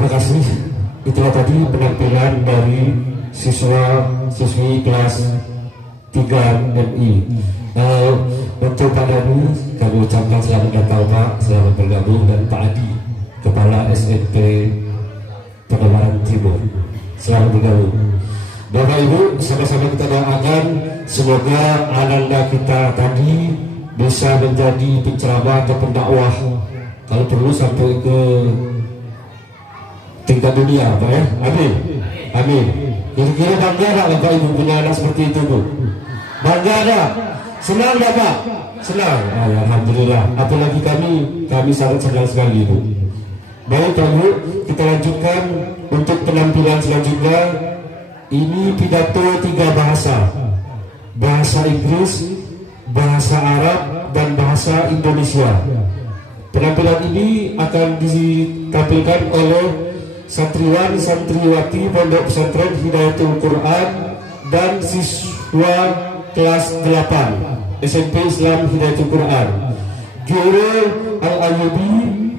Terima kasih. Itulah tadi penampilan dari siswa-siswi kelas 3 MI. Untuk Pak Dani, kami ucapkan selamat datang Pak, selamat bergabung, dan Pak Adi, Kepala SMP Pademangan Timur, selamat bergabung. Bapak Ibu, sama-sama kita doakan semoga ananda kita tadi bisa menjadi penceramah atau pendakwah, kalau perlu sampai ke tingkat dunia, Pak ya. Amin. Amin. Kira-kira bangga tak Bapak Ibu punya anak seperti itu, Bu? Bangga tak? Senang tak Pak? Senang. Alhamdulillah. Apalagi kami sangat senang sekali, Bu. Baik Pak Ibu, kita lanjutkan untuk penampilan selanjutnya. Ini pidato 3 bahasa. Bahasa Inggris, bahasa Arab, dan bahasa Indonesia. Penampilan ini akan ditampilkan oleh santriwan santriwati Pondok Pesantren Hidayatul Quran dan siswa kelas 8 SMP Islam Hidayatul Quran. Guru Al-Ayubi,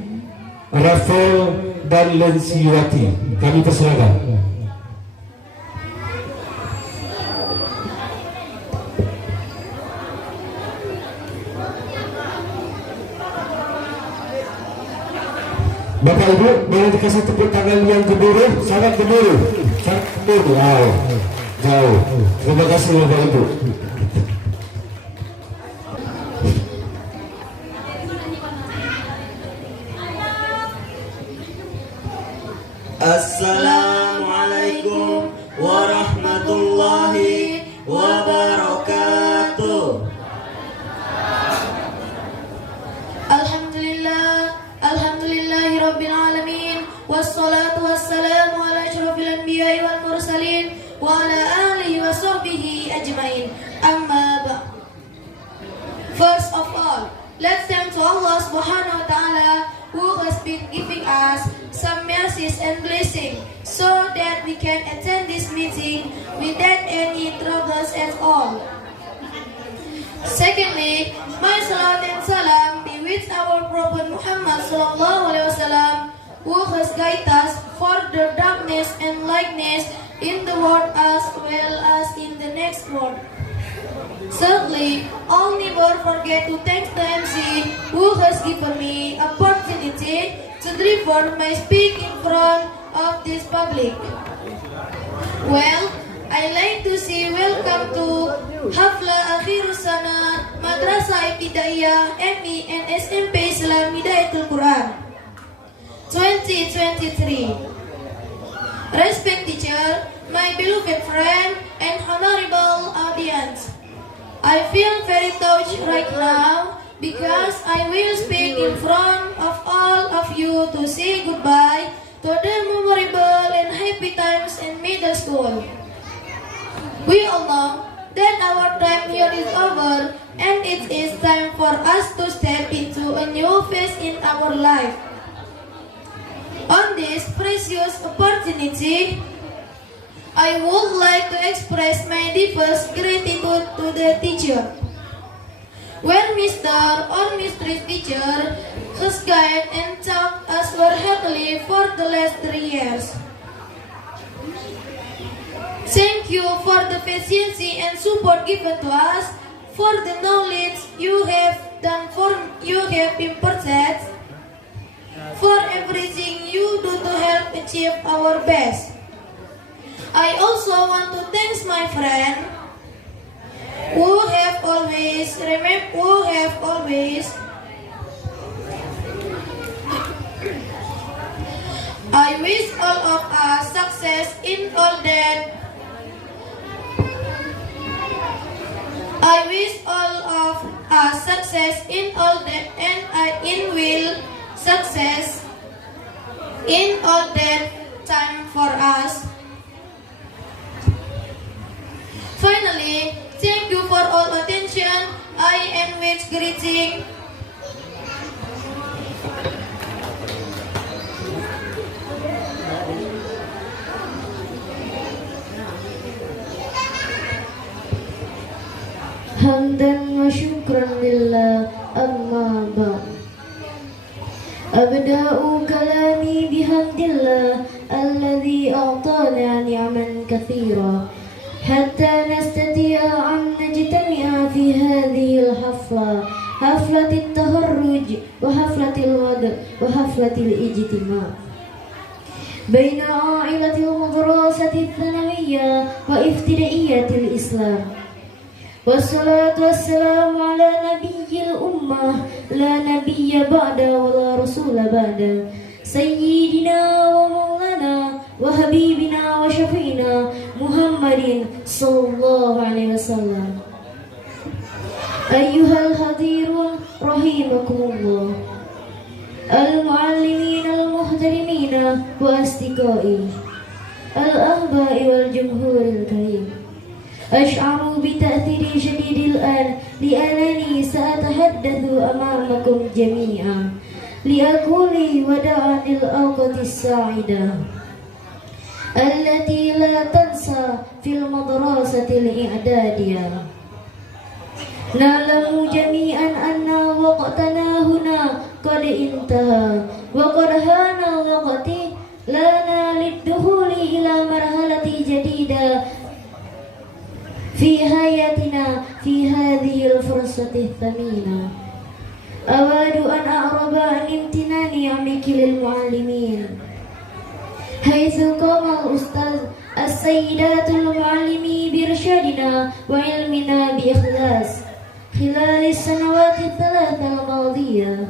Rafael, dan Lensiwati. Kami persilakan. Bapak Ibu, boleh dikasih tepuk tangan yang gemuruh, sangat gemuruh, sangat gemuruh. Wow, jauh. Terima kasih Bapak Ibu. Assalamualaikum warahmatullahi wabarakatuh. Alhamdulillahirabbil alamin, wassalatu wassalamu ala asyrafil anbiya'i wal mursalin wa ala alihi wa sahbihi ajmain. Amma ba'd. First of all, let's thank to Allah Subhanahu wa ta'ala who has been giving us some mercies and blessing so that we can attend this meeting without any troubles at all. Secondly, my salat and salam be with our Prophet Muhammad sallallahu alaihi wasallam, who has guided us for the darkness and lightness in the world as well as in the next world. Thirdly, I'll never forget to thank the MC who has given me opportunity to deliver my speech in front of this public. Well, I like to say welcome to Hafla Akhirus Sana Madrasah Ibtidaiyah MI and SMP Islam Hidayatul Quran 2023. Respect teacher, my beloved friend and honorable audience. I feel very touched right now because I will speak in front of all of you to say goodbye to the memorable and happy times in middle school. We all know that our time here is over and it is time for us to step into a new phase in our life. On this precious opportunity, I would like to express my deepest gratitude to the teacher. When Mr. or Mistress teacher has guided and taught us very heavily for the last 3 years. Thank you for the patience and support given to us, for the knowledge you have imparted, for everything you do to help achieve our best. I also want to thank my friend who have always I wish all of us success in all that. I wish all of us success in all that, and I will success in all that time for us. Finally, thank you for all attention. I am with greeting. Hamdan wa syukran lillah, amma ba'd. أبدأ كلامي بحمد الله الذي أعطانا نعما كثيرا حتى نستطيع أن نجتمع في هذه الحفلة، حفلة التخرج وحفلة الغد وحفلة الاجتماع بين عائلة المدرسة الثانوية وابتدائية الإسلام. والصلاة والسلام على نبي الأمة لا نبي بعده ولا رسول بعده سيدنا ومولانا وحبيبنا وشفينا محمد صلى الله عليه وسلم. أيها الحاضرون رحمكم الله، المعلمين المحترمين وأصدقائي، الأحباء والجمهور الكريم، أشعر بتأثير شديد الآن لأنني سأتحدث أمامكم جميعا لأقول وداعا للأوقات السعيدة التي لا تنسى في المدرسة الإعدادية. نعلم جميعا أن وقتنا هنا قد انتهى وقد حان الوقت لنا للدخول إلى مرحلة جديدة في حياتنا في هذه الفرصة الثمينة. أود أن أعرب عن امتنان عميق للمعلمين، حيث قام الأستاذ السيدات المعلمين بإرشادنا وعلمنا بإخلاص خلال السنوات الثلاثة الماضية.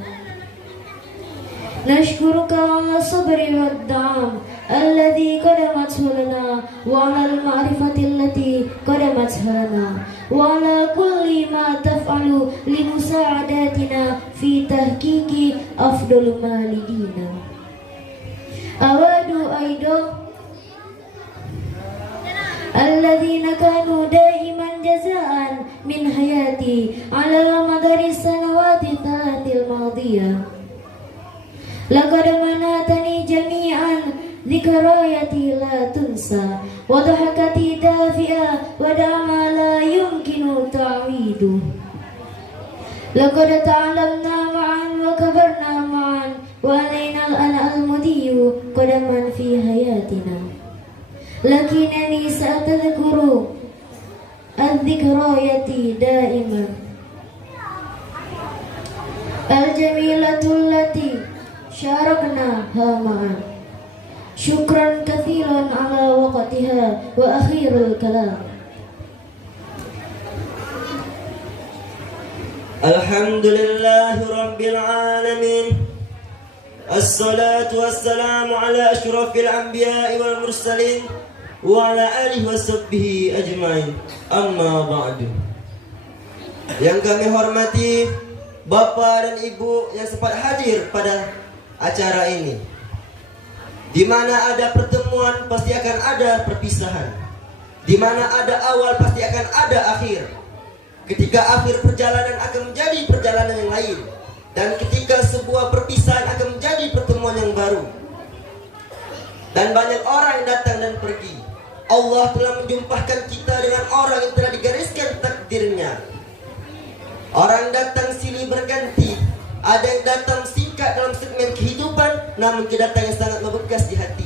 نشكرك على الصبر والدعم الذي قدمته لنا وعلى المعرفة التي قدمتها لنا وعلى كل ما تفعل لمساعدتنا في تحقيق أفضل ما لدينا. أود أيضا الذين كانوا دائما جزاء من حياتي على مدار السنوات الثلاث الماضية. لقد منعتني جميعا ذكرياتي لا تنسى وضحكتي دافئة ودعما لا يمكن تعويضه. لقد تعلمنا معا وكبرنا معا وعلينا الآن المضي قدما في حياتنا، لكنني سأتذكر الذكريات دائما الجميلة التي شاركناها معا. شكرا كثيرا على وقتها وأخير الكلام. الحمد لله رب العالمين، الصلاة والسلام على أشرف الأنبياء والمرسلين وعلى آله وصحبه أجمعين. Amma ba'du. Yang kami hormati Bapak dan Ibu yang sempat hadir pada acara ini. Di mana ada pertemuan pasti akan ada perpisahan. Di mana ada awal pasti akan ada akhir. Ketika akhir perjalanan akan menjadi perjalanan yang lain, dan ketika sebuah perpisahan akan menjadi pertemuan yang baru. Dan banyak orang yang datang dan pergi. Allah telah menjumpakan kita dengan orang yang telah digariskan takdirnya. Orang datang silih berganti. Ada yang datang singkat dalam segmen kehidupan, namun kedatangan sangat membekas di hati.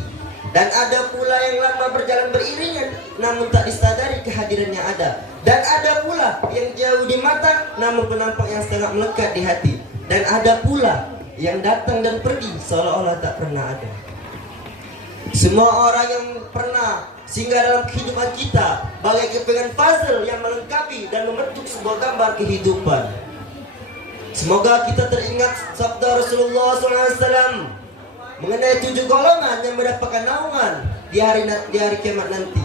Dan ada pula yang lama berjalan beriringan, namun tak disadari kehadirannya ada. Dan ada pula yang jauh di mata, namun penampak yang sangat melekat di hati. Dan ada pula yang datang dan pergi seolah-olah tak pernah ada. Semua orang yang pernah singgah dalam kehidupan kita bagai kepengan puzzle yang melengkapi dan membentuk sebuah gambar kehidupan. Semoga kita teringat sabda Rasulullah SAW mengenai 7 golongan yang mendapatkan naungan di hari kiamat nanti.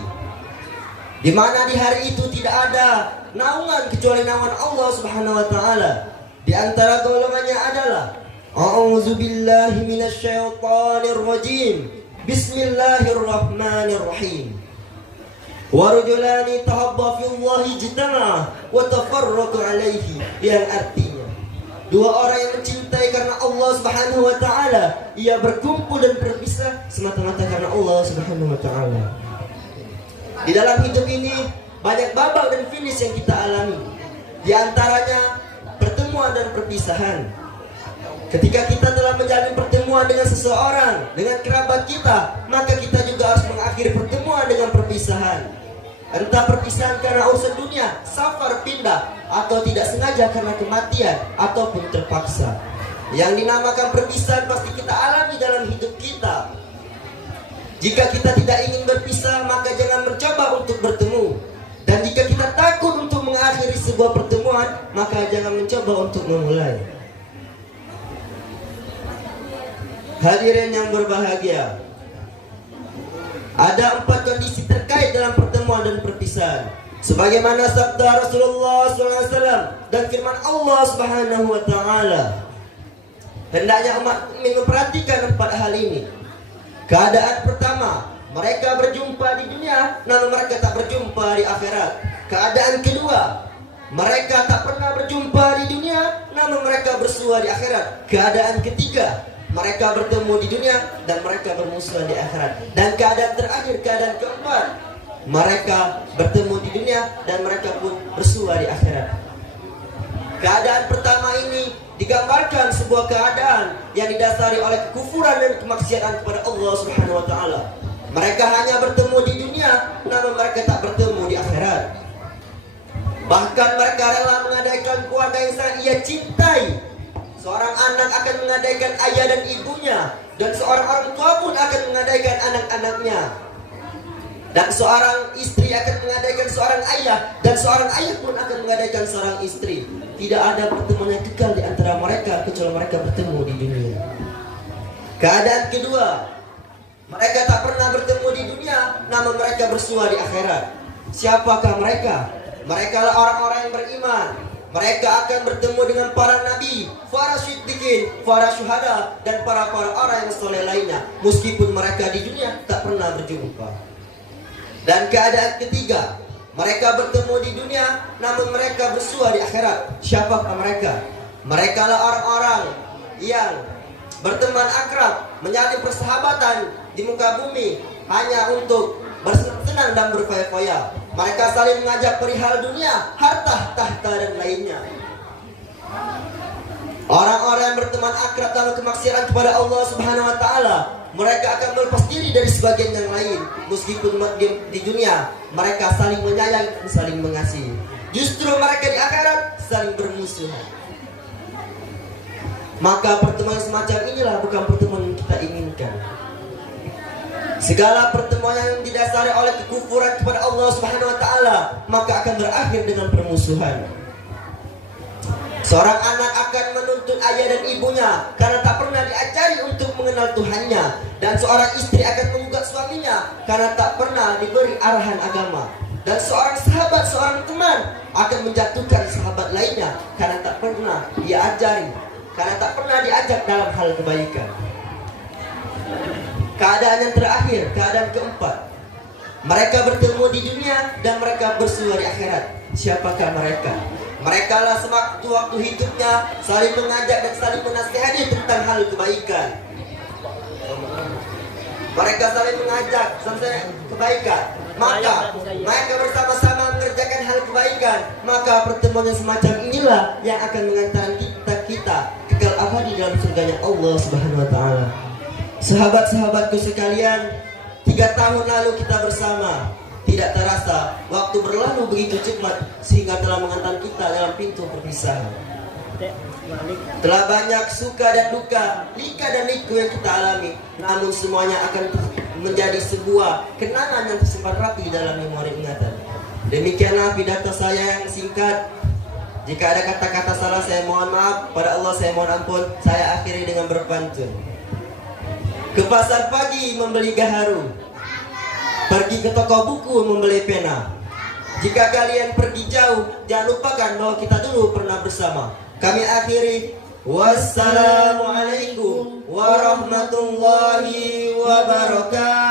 Di mana di hari itu tidak ada naungan kecuali naungan Allah Subhanahu wa taala. Di antara golongannya adalah A'udzubillahi minasyaitonir rajim. Bismillahirrahmanirrahim. Wa rajulani tahabba fillahi ijtama'a wa tafarraqu alaihi, yang artinya dua orang yang mencintai karena Allah Subhanahu wa taala, ia berkumpul dan berpisah semata-mata karena Allah Subhanahu wa taala. Di dalam hidup ini banyak babak dan finish yang kita alami. Di antaranya pertemuan dan perpisahan. Ketika kita telah menjalin pertemuan dengan seseorang, dengan kerabat kita, maka kita juga harus mengakhiri pertemuan dengan perpisahan. Entah perpisahan karena urusan dunia, safar pindah, atau tidak sengaja karena kematian, ataupun terpaksa. Yang dinamakan perpisahan pasti kita alami dalam hidup kita. Jika kita tidak ingin berpisah, maka jangan mencoba untuk bertemu. Dan jika kita takut untuk mengakhiri sebuah pertemuan, maka jangan mencoba untuk memulai. Hadirin yang berbahagia, ada 4 kondisi terkait dalam pertemuan dan perpisahan. Sebagaimana sabda Rasulullah SAW dan firman Allah Subhanahu wa Ta'ala, hendaknya umat memperhatikan 4 hal ini. Keadaan pertama, mereka berjumpa di dunia, namun mereka tak berjumpa di akhirat. Keadaan kedua, mereka tak pernah berjumpa di dunia, namun mereka bersua di akhirat. Keadaan ketiga, mereka bertemu di dunia dan mereka bermusuhan di akhirat. Dan keadaan terakhir, keadaan keempat, mereka bertemu di dunia dan mereka pun bersua di akhirat. Keadaan pertama ini digambarkan sebuah keadaan yang didasari oleh kekufuran dan kemaksiatan kepada Allah Subhanahu wa Ta'ala. Mereka hanya bertemu di dunia, namun mereka tak bertemu di akhirat. Bahkan mereka rela menggadaikan keluarga yang sangat ia cintai. Seorang anak akan menggadaikan ayah dan ibunya, dan seorang orang tua pun akan menggadaikan anak-anaknya. Dan seorang istri akan menggadaikan seorang ayah, dan seorang ayah pun akan menggadaikan seorang istri. Tidak ada pertemuan yang kekal di antara mereka kecuali mereka bertemu di dunia. Keadaan kedua, mereka tak pernah bertemu di dunia, namun mereka bersua di akhirat. Siapakah mereka? Mereka lah orang-orang yang beriman. Mereka akan bertemu dengan para nabi, para siddiqin, para syuhada, dan para orang yang soleh lainnya, meskipun mereka di dunia tak pernah berjumpa. Dan keadaan ketiga, mereka bertemu di dunia, namun mereka bersua di akhirat. Siapakah mereka? Mereka lah orang-orang yang berteman akrab, menjalin persahabatan di muka bumi hanya untuk bersenang-senang dan berfoya-foya. Mereka saling mengajak perihal dunia, harta, tahta, dan lainnya. Orang-orang yang berteman akrab dalam kemaksiatan kepada Allah Subhanahu wa Ta'ala, mereka akan melepas diri dari sebagian yang lain. Meskipun di dunia mereka saling menyayangi dan saling mengasihi, justru mereka di akhirat saling bermusuhan. Maka pertemuan semacam inilah bukan pertemuan yang kita inginkan. Segala pertemuan yang didasari oleh kekufuran kepada Allah Subhanahu wa Ta'ala, maka akan berakhir dengan permusuhan. Seorang anak akan menuntut ayah dan ibunya karena tak pernah diajari untuk mengenal Tuhannya. Dan seorang istri akan menggugat suaminya karena tak pernah diberi arahan agama. Dan seorang sahabat, seorang teman akan menjatuhkan sahabat lainnya karena tak pernah diajari, karena tak pernah diajak dalam hal kebaikan. Keadaan yang terakhir, keadaan keempat, mereka bertemu di dunia dan mereka bersua di akhirat. Siapakah mereka? Mereka lah sewaktu-waktu hidupnya saling mengajak dan saling menasihati tentang hal kebaikan. Mereka saling mengajak tentang kebaikan, maka mereka bersama-sama mengerjakan hal kebaikan. Maka pertemuan yang semacam inilah yang akan mengantarkan kita kekal abadi dalam surganya Allah Subhanahu wa Ta'ala. Sahabat-sahabatku sekalian, 3 tahun lalu kita bersama. Tidak terasa waktu berlalu begitu cepat sehingga telah mengantar kita dalam pintu perpisahan. Telah banyak suka dan duka, lika dan liku yang kita alami, namun semuanya akan menjadi sebuah kenangan yang tersimpan rapi dalam memori ingatan. Demikianlah pidato saya yang singkat. Jika ada kata-kata salah saya mohon maaf, pada Allah saya mohon ampun. Saya akhiri dengan berpantun. Ke pasar pagi membeli gaharu, pergi ke toko buku membeli pena. Jika kalian pergi jauh, jangan lupakan bahwa kita dulu pernah bersama. Kami akhiri. Wassalamualaikum warahmatullahi wabarakatuh.